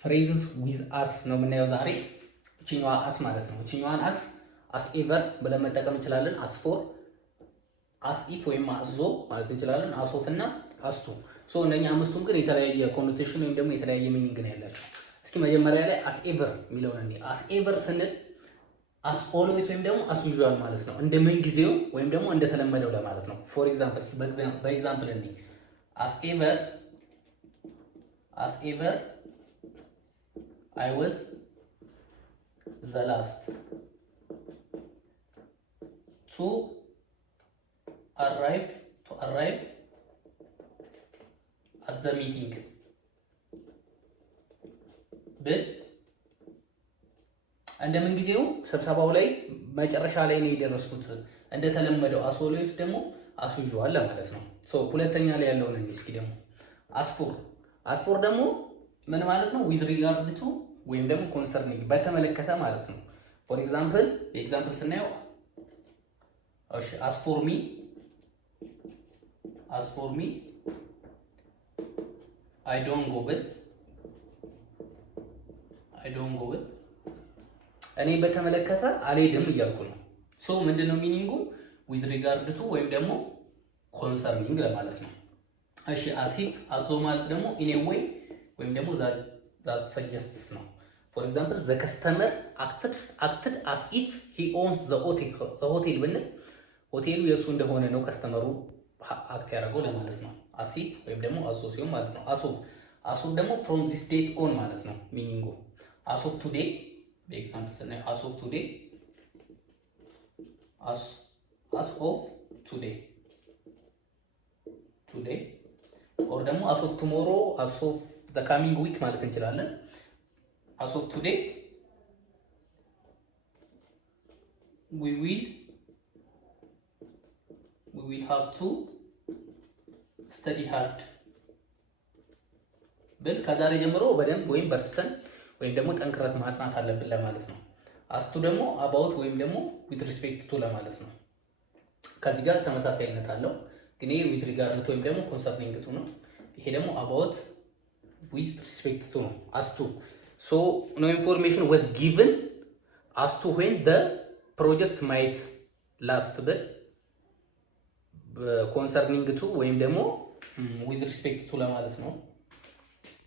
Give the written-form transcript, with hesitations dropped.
phrases with us ነው የምናየው ዛሬ። እቺኛዋ አስ ማለት ነው። እቺኛዋን አስ ኤቨር ብለን መጠቀም እንችላለን። አስ ፎር፣ አስ ኢፍ ወይም አስ ዞ ማለት እንችላለን። አስ ኦፍ እና አስ ቱ። ሶ እነኛ አምስቱም ግን የተለያየ ኮኖቴሽን ወይም ደግሞ የተለያየ ሚኒንግ ነው ያላቸው። እስኪ መጀመሪያ ላይ አስ ኤቨር የሚለውን እንዴ አስ ኤቨር ስንል አስ ኦልዌይስ ወይም ደግሞ አስ ዩዥዋል ማለት ነው። እንደ ምን ጊዜው ወይም ደግሞ እንደተለመደው ለማለት ነው። ፎር ኤግዛምፕል በኤግዛምፕል እንዴ አስ ኤቨር I was the last to arrive at the meeting ብል እንደምን ጊዜው ስብሰባው ላይ መጨረሻ ላይ ነው የደረስኩት እንደተለመደው አሶሌት ደግሞ አስዩዥዋል ለማለት ነው። ሶ ሁለተኛ ላይ ያለውን እስኪ ደግሞ አስፎር ደግሞ ምን ማለት ነው? with regard to ወይም ደግሞ ኮንሰርኒንግ በተመለከተ ማለት ነው። ፎር ኤግዛምፕል በኤግዛምፕል ስናየው እሺ as for me I don't go with እኔ በተመለከተ አልሄድም እያልኩ ነው። ሶ ምንድነው ሚኒንጉ? with regard to ወይም ደግሞ ኮንሰርኒንግ ለማለት ነው። እሺ አሲፍ አዞ ማለት ደግሞ in a way ወይም ደግሞ that suggests ነው። ፎር ኤግዛምፕል the customer acted as if he owns the hotel ብንል ሆቴሉ የእሱ እንደሆነ ነው ከስተመሩ አክት ያደረገው ለማለት ነው። አሲፍ ወይም ደግሞ አዞ ሲሆን ማለት ነው። አሶፍ ደግሞ from this date on ማለት ነው ሚኒንጉ። as of today በኤግዛምፕል ስናየው as of today or ደግሞ as of tomorrow as of the coming week ማለት እንችላለን። as of today we will have to study hard ብል ከዛሬ ጀምሮ በደንብ ወይም በርስተን ወይም ደግሞ ጠንክረት ማጥናት አለብን ለማለት ነው። አስቱ ደግሞ about ወይም ደግሞ with respect to ለማለት ነው። ከዚህ ጋር ተመሳሳይነት አለው ግን ይሄ with regard to ወይም ደግሞ concerning to ነው። ይሄ ደግሞ about with respect to ነው as to. So no information was given as to when the project might last ብል concerning to ወይም ደግሞ with respect to ለማለት ነው